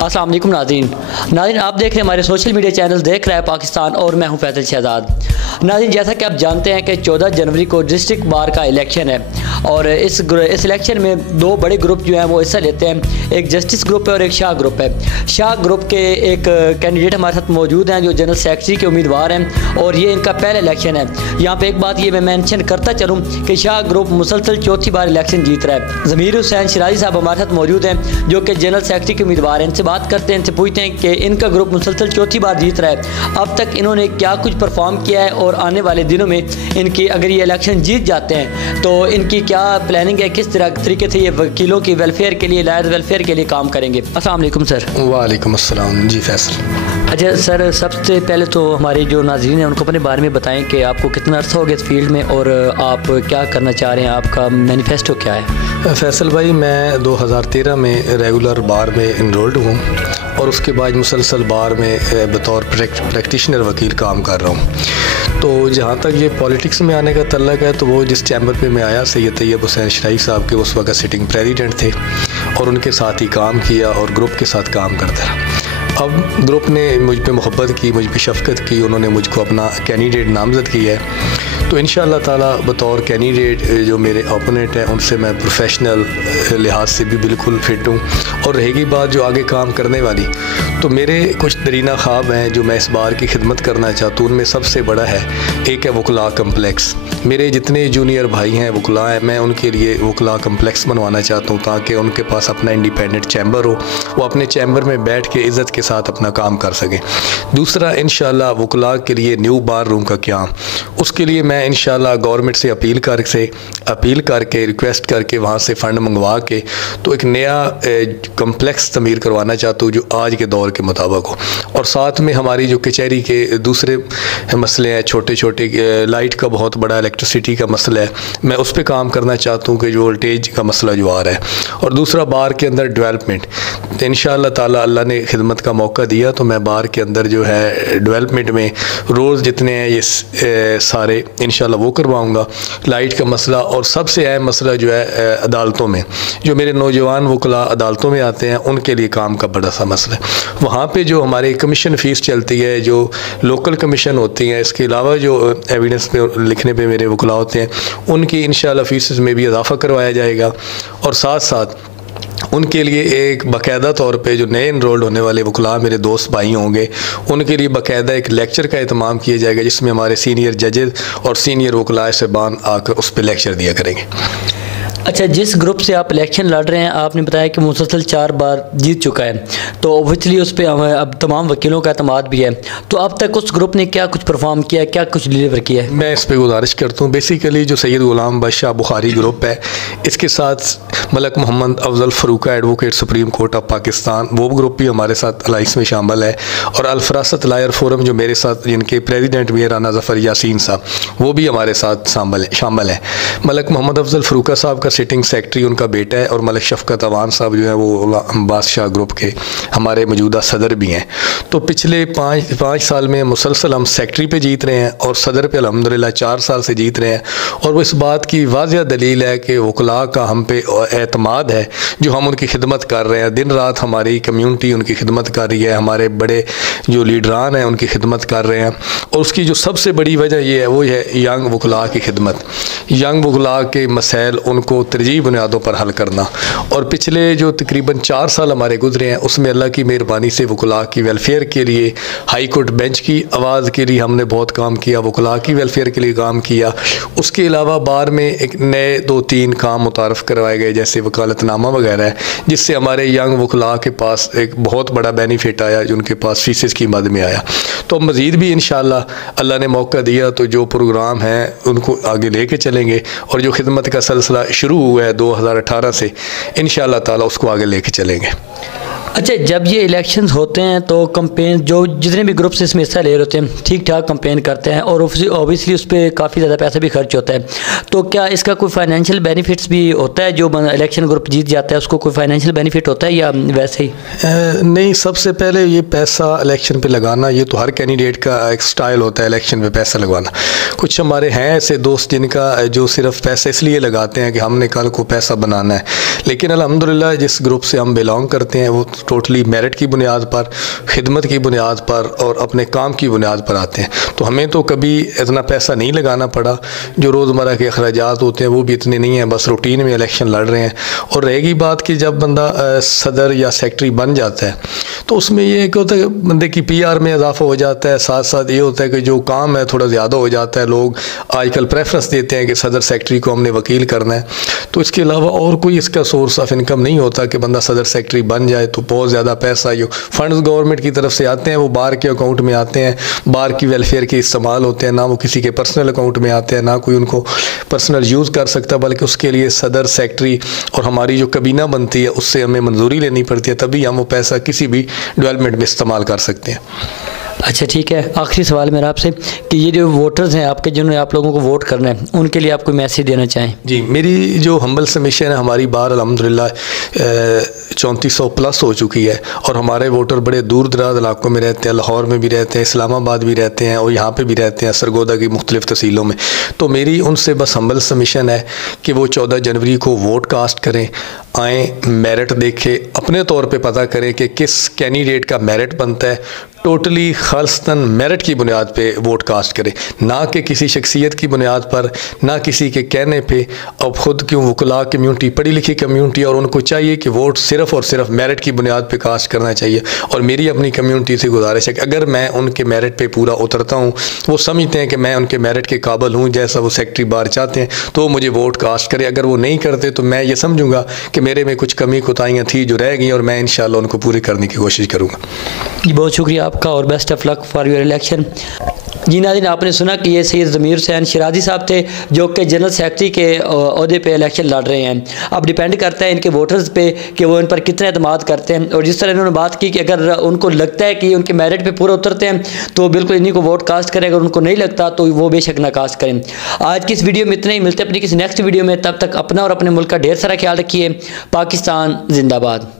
अस्सलाम वालेकुम नाज़रीन, आप देख रहे हैं हमारे सोशल मीडिया चैनल देख रहा है पाकिस्तान और मैं हूं फैसल शहजाद। नाज़रीन, जैसा कि आप जानते हैं कि 14 जनवरी को डिस्ट्रिक्ट बार का इलेक्शन है और इस इलेक्शन में दो बड़े ग्रुप जो हैं वो हिस्सा लेते हैं। एक जस्टिस ग्रुप है और एक शाह ग्रुप है। शाह ग्रुप के एक कैंडिडेट हमारे साथ मौजूद हैं जो जनरल सेक्रेटरी के उम्मीदवार हैं और ये इनका पहला इलेक्शन है। यहाँ पर एक बात ये मैं मेंशन करता चलूँ कि शाह ग्रुप मुसलसल चौथी बार इलेक्शन जीत रहा है। ज़मीर हुसैन शिराजी साहब हमारे साथ मौजूद हैं जो कि जनरल सेक्रेटरी के उम्मीदवार हैं। इनसे बात करते हैं, इनसे पूछते हैं कि इनका ग्रुप मुसलसल चौथी बार जीत रहा है, अब तक इन्होंने क्या कुछ परफॉर्म किया है और आने वाले दिनों में इनकी अगर ये इलेक्शन जीत जाते हैं तो इनकी क्या प्लानिंग है, किस तरीके से ये वकीलों की वेलफेयर के लिए, लायर्स वेलफेयर के लिए काम करेंगे। अस्सलाम वालेकुम सर। वालेकुम अस्सलाम। जी फैसल। अच्छा सर, सबसे पहले तो हमारे जो नाज़रीन हैं उनको अपने बारे में बताएं कि आपको कितना अर्सा हो गया इस फील्ड में और आप क्या करना चाह रहे हैं, आपका मैनिफेस्टो क्या है। फैसल भाई, मैं 2013 में रेगुलर बार में इनरोल्ड हूँ और उसके बाद मुसलसल बार में बतौर प्रैक्टिशनर वकील काम कर रहा हूँ। तो जहाँ तक ये पॉलिटिक्स में आने का तल्लक है तो वो जिस चैम्बर पे मैं आया सैयद तैयब हुसैन शिराजी साहब के उस वक्त सिटिंग प्रेसिडेंट थे और उनके साथ ही काम किया और ग्रुप के साथ काम करता रहा। अब ग्रुप ने मुझ पे मोहब्बत की, मुझ पे शफ़क़त की, उन्होंने मुझको अपना कैंडिडेट नामज़द किया है। तो इंशाअल्लाह ताला बतौर कैंडिडेट जो मेरे ओपोनेंट हैं उनसे मैं प्रोफेशनल लिहाज से भी बिल्कुल फिट हूँ। और रहेगी बात जो आगे काम करने वाली, तो मेरे कुछ दरीना ख्वाब हैं जो मैं इस बार की खिदमत करना चाहता हूँ। उनमें सबसे बड़ा है, एक है वकला कम्प्लेक्स। मेरे जितने जूनियर भाई हैं वकला हैं, मैं उनके लिए वकला कम्प्लेक्स बनवाना चाहता हूँ ताकि उनके पास अपना इंडिपेंडेंट चैम्बर हो, वो अपने चैम्बर में बैठ के इज़्ज़त के साथ अपना काम कर सकें। दूसरा, इंशाअल्लाह वकला के लिए न्यू बार रूम का क्या, उसके लिए मैं इंशाअल्लाह गवर्नमेंट से अपील करके रिक्वेस्ट करके वहाँ से फ़ंड मंगवा के तो एक नया कम्प्लेक्स तमीर करवाना चाहता हूँ जो आज के दौर के मुताबिक हो। और साथ में हमारी जो कचहरी के दूसरे मसले हैं, छोटे छोटे लाइट का बहुत बड़ा इलेक्ट्रिसिटी का मसला है, मैं उस पर काम करना चाहता हूँ कि जो वोल्टेज का मसला जो आ रहा है। और दूसरा, बार के अंदर डेवलपमेंट, तो इंशाअल्लाह ताला अल्लाह ने खिदमत का मौका दिया तो मैं बार के अंदर जो है डेवलपमेंट में रोज़ जितने हैं ये सारे इंशाअल्लाह वो करवाऊँगा। लाइट का मसला और सबसे अहम मसला जो है अदालतों में, जो मेरे नौजवान वकला अदालतों में आते हैं उनके लिए काम का बड़ा सा मसला है। वहाँ पे जो हमारे कमीशन फ़ीस चलती है, जो लोकल कमीशन होती हैं, इसके अलावा जो एविडेंस पे लिखने पे मेरे वकला होते हैं उनकी इंशाअल्लाह फ़ीस में भी इजाफ़ा करवाया जाएगा। और साथ साथ उनके लिए एक बाकायदा तौर पे जो नए इनरोल्ड होने वाले वकला मेरे दोस्त भाई होंगे उनके लिए बाकायदा एक लेक्चर का एहतमाम किया जाएगा जिसमें हमारे सीनियर जजेस और सीनियर वकला साहिबान आकर उस पर लेक्चर दिया करेंगे। अच्छा, जिस ग्रुप से आप इलेक्शन लड़ रहे हैं, आपने बताया कि मुसलसल 4 बार जीत चुका है, तो ओबियसली उस पर अब तमाम वकीलों का अतमाद भी है, तो अब तक उस ग्रुप ने क्या कुछ परफॉर्म किया, क्या कुछ डिलीवर किया है। मैं इस पर गुजारिश करता हूँ। बेसिकली जो सैयद गुलाम बादशाह बुखारी ग्रुप है, इसके साथ Malak Mohammad Afzal Farooqa advocate supreme court of Pakistan, वो ग्रुप भी हमारे साथ अलाइंस में शामिल है। और अलफरासत लायर फोरम जो मेरे साथ, जिनके प्रेसिडेंट भी है राना ज़फ़र यासीन साहब, वो भी हमारे साथ शामिल है। मलक मोहम्मद अफजल फ़रूका साहब का सिटिंग सेक्रेटरी उनका बेटा है और मलिक शफ़क़त अवान साहब जो है वो बादशाह ग्रुप के हमारे मौजूदा सदर भी हैं। तो पिछले पाँच साल में मुसलसल हम सेक्रेटरी पे जीत रहे हैं और सदर पे अल्हम्दुलिल्लाह 4 साल से जीत रहे हैं। और वो इस बात की वाज़िया दलील है कि वकला का हम पे एतमाद है, जो हम उनकी खिदमत कर रहे हैं। दिन रात हमारी कम्यूनिटी उनकी खिदमत कर रही है, हमारे बड़े जो लीडरान हैं उनकी खिदमत कर रहे हैं। और उसकी जो सबसे बड़ी वजह ये है वो है यंग वकला की खिदमत, यंग वकला के मसाइल उनको तरजीह बुनियादों पर हल करना। और पिछले जो तकरीबन 4 साल हमारे गुजरे हैं उसमें अल्लाह की मेहरबानी से वकला की वेलफेयर के लिए, हाई कोर्ट बेंच की आवाज़ के लिए हमने बहुत काम किया, वकला की वेलफेयर के लिए काम किया। उसके अलावा बार में एक नए 2-3 काम मुतारफ़ करवाए गए जैसे वकालतनामा वगैरह है, जिससे हमारे यंग वकला के पास एक बहुत बड़ा बेनिफिट आया, जो उनके पास फीसेस की मद में आया। तो मज़ीद भी इंशाअल्लाह अल्लाह ने मौका दिया तो जो प्रोग्राम हैं उनको आगे लेके चलेंगे और जो खिदमत का सिलसिला शुरू हुआ है 2018 से इंशाअल्लाह ताला उसको आगे लेके चलेंगे। अच्छा, जब ये इलेक्शंस होते हैं तो कंपेन जो जितने भी ग्रुप्स इसमें हिस्सा ले रहे होते हैं ठीक ठाक कंपेन करते हैं और ओबियसली उस पर काफ़ी ज़्यादा पैसा भी खर्च होता है, तो क्या इसका कोई फाइनेंशियल बेनिफिट्स भी होता है? जो इलेक्शन ग्रुप जीत जाता है उसको कोई फाइनेंशियल बेनिफिट होता है या वैसे ही? नहीं, सबसे पहले ये पैसा इलेक्शन पे लगाना ये तो हर कैंडिडेट का एक स्टाइल होता है, इलेक्शन पे पैसा लगवाना। कुछ हमारे हैं ऐसे दोस्त जिनका जो सिर्फ पैसा इसलिए लगाते हैं कि हमने कल को पैसा बनाना है, लेकिन अल्हम्दुलिल्लाह जिस ग्रुप से हम बिलोंग करते हैं वो टोटली मेरिट की बुनियाद पर, खिदमत की बुनियाद पर और अपने काम की बुनियाद पर आते हैं। तो हमें तो कभी इतना पैसा नहीं लगाना पड़ा, जो रोज़मर्रा के अखराजात होते हैं वो भी इतने नहीं हैं, बस रूटीन में इलेक्शन लड़ रहे हैं। और रहेगी बात कि जब बंदा सदर या सेक्रेटरी बन जाता है तो उसमें ये एक होता है बंदे की PR में इजाफा हो जाता है, साथ साथ ये होता है कि जो काम है थोड़ा ज़्यादा हो जाता है। लोग आजकल प्रेफरेंस देते हैं कि सदर सेक्रेटरी को हमने वकील करना है। तो इसके अलावा और कोई इसका सोर्स ऑफ इनकम नहीं होता कि बंदा सदर सेक्रेटरी बन जाए तो बहुत ज़्यादा पैसा जो फंड्स गवर्नमेंट की तरफ से आते हैं वो बार के अकाउंट में आते हैं, बार की वेलफेयर के इस्तेमाल होते हैं, ना वो किसी के पर्सनल अकाउंट में आते हैं, ना कोई उनको पर्सनल यूज़ कर सकता, बल्कि उसके लिए सदर सेक्रेटरी और हमारी जो कबीना बनती है उससे हमें मंजूरी लेनी पड़ती है, तभी हम वो पैसा किसी भी डेवलपमेंट में इस्तेमाल कर सकते हैं। अच्छा ठीक है, आखिरी सवाल मेरा आपसे कि ये जो वोटर्स हैं आपके, जिन्होंने आप लोगों को वोट करना है, उनके लिए आप कोई मैसेज देना चाहें? जी, मेरी जो हम्बल सबमिशन है, हमारी बार अल्हम्दुलिल्लाह 3400 प्लस हो चुकी है और हमारे वोटर बड़े दूर दराज इलाकों में रहते हैं, लाहौर में भी रहते हैं, इस्लामाबाद भी रहते हैं और यहाँ पे भी रहते हैं, सरगोदा की मुख्तलिफ़ तहसीलों में। तो मेरी उनसे बस हम्बल सबमिशन है कि वो 14 जनवरी को वोट कास्ट करें, आएँ, मेरिट देखें, अपने तौर पे पता करें कि किस कैंडिडेट का मेरिट बनता है, टोटली खालिस्तन मेरिट की बुनियाद पे वोट कास्ट करें, ना कि किसी शख्सियत की बुनियाद पर, ना किसी के कहने पे। अब ख़ुद क्यों वकला कम्यूनिटी पढ़ी लिखी कम्यूनिटी और उनको चाहिए कि वोट सिर्फ़ और सिर्फ मेरिट की बुनियाद पे कास्ट करना चाहिए। और मेरी अपनी कम्यूनिटी से गुजारिश है कि अगर मैं उनके मेरिट पे पूरा उतरता हूँ, वो समझते हैं कि मैं उनके मेरिट के काबिल हूँ जैसा वो सेक्रेटरी बार चाहते हैं, तो मुझे वोट कास्ट करें। अगर वो नहीं करते तो मैं ये समझूंगा कि मेरे में कुछ कमी कोताहियाँ थी जो रह गई और मैं इंशाअल्लाह उनको पूरी करने की कोशिश करूँगा। जी बहुत शुक्रिया आपका और best of luck for your election. जी नाज़रीन, आपने सुना कि ये सैयद ज़मीर हुसैन शिराज़ी साहब थे जो कि जनरल सेक्रेटरी के ओहदे पे इलेक्शन लड़ रहे हैं। अब डिपेंड करता है इनके वोटर्स पे कि वो इन पर कितना एतमाद करते हैं। और जिस तरह इन्होंने बात की कि अगर उनको लगता है कि उनके मेरिट पे पूरा उतरते हैं तो बिल्कुल इन्हीं को वोट कास्ट करें, अगर उनको नहीं लगता तो वो बेशक ना कास्ट करें। आज की इस वीडियो में इतने ही, मिलते अपनी किसी नेक्स्ट वीडियो में। तब तक अपना और अपने मुल्क का ढेर सारा ख्याल रखिए। पाकिस्तान जिंदाबाद।